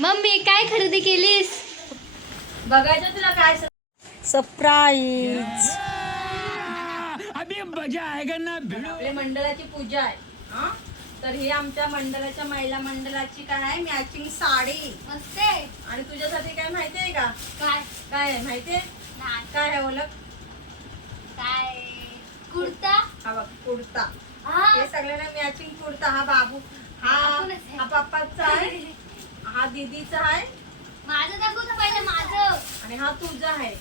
Mummy काय खरेदी केलीस? बघायचं तुला काय सरप्राईज. अभी मजा आएगा ना. आपल्या मंडळाची पूजा आहे हा. तर ही आमच्या मंडळाच्या महिला मंडळाची काय आहे मॅचिंग साडी मस्त आहे. आणि तुझ्यासाठी काय माहिती आहे का? काय काय आहे माहितीये? नाही. काय आहे ओळख? काय कुर्ता. हा बघ कुर्ता. हा हे सगळ्यांना मॅचिंग कुर्ता. हा बाबू हा आपणच आहे. हा पप्पाचा आहे, हा दीदीचा आहे माझं दाखव तर पहिले माझं. आणि हा तुझा आहे.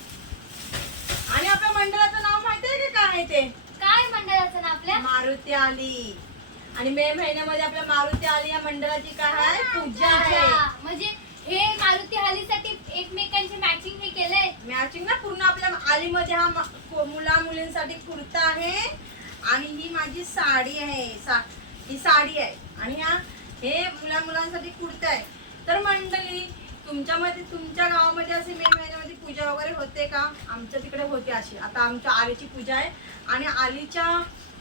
आणि आपल्या मंडळाचं नाव माहितीये का काय आहे ते? काय मंडळाचं ना आपल्या? मारुती आली. आणि मे महिन्यामध्ये आपल्या मारुती आली या मंडळाची काय आहे पूजा आहे. पूजा. म्हणजे हे मारुती हालीसाठी एकमेकांचे मॅचिंग हे केलंय. मॅचिंग ना पूर्ण आपल्या आलीमध्ये हा मुला मुलींसाठी कुर्ता आहे आणि ही माझी साडी आहे. ही साडी आहे आणि हे मुलांसाठी कुर्ता आहे. तर मंडळी तुमच्यामध्ये तुमच्या गावामध्ये असे मे महिन्यामध्ये पूजा वगैरे होते का? आमच्या तिकडे होते अशी. आता आमच्या आलीची पूजा आहे आणि आलीच्या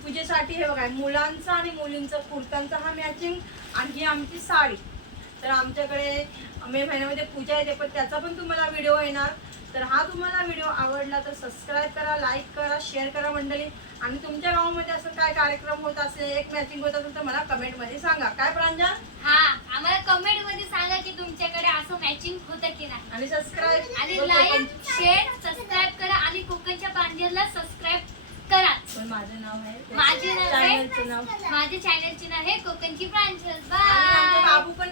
पूजेसाठी हे बघा मुलांचा आणि मुलींचा कुर्त्यांचा हा मॅचिंग आणि ही आमची साडी. तर आमच्याकडे मे महिन्यामध्ये पूजा येते पण त्याचा पण तुम्हाला व्हिडिओ येणार. तर हा तुम्हाला व्हिडिओ आवडला तर सबस्क्राईब करा, लाईक करा, शेअर करा मंडळी. आणि तुमच्या गावामध्ये असं काय कार्यक्रम होत असेल, एक मॅचिंग होत असेल तर मला कमेंटमध्ये सांगा. काय प्रांजल? हा आम्हाला कमेंट मध्ये सांगा की तुमच्याकडे असं मॅचिंग होतं की नाही. आणि सबस्क्राईब आणि लाईक शेअर सबस्क्राईब करा आणि कोकणच्या प्रांजलला सबस्क्राईब करा. पण माझं नाव आहे माझे नाव आहे चॅनलचं नाव माझ्या चॅनलचे नाव आहे कोकणची प्रांजल. आणि आमचे बाय. बाबू पण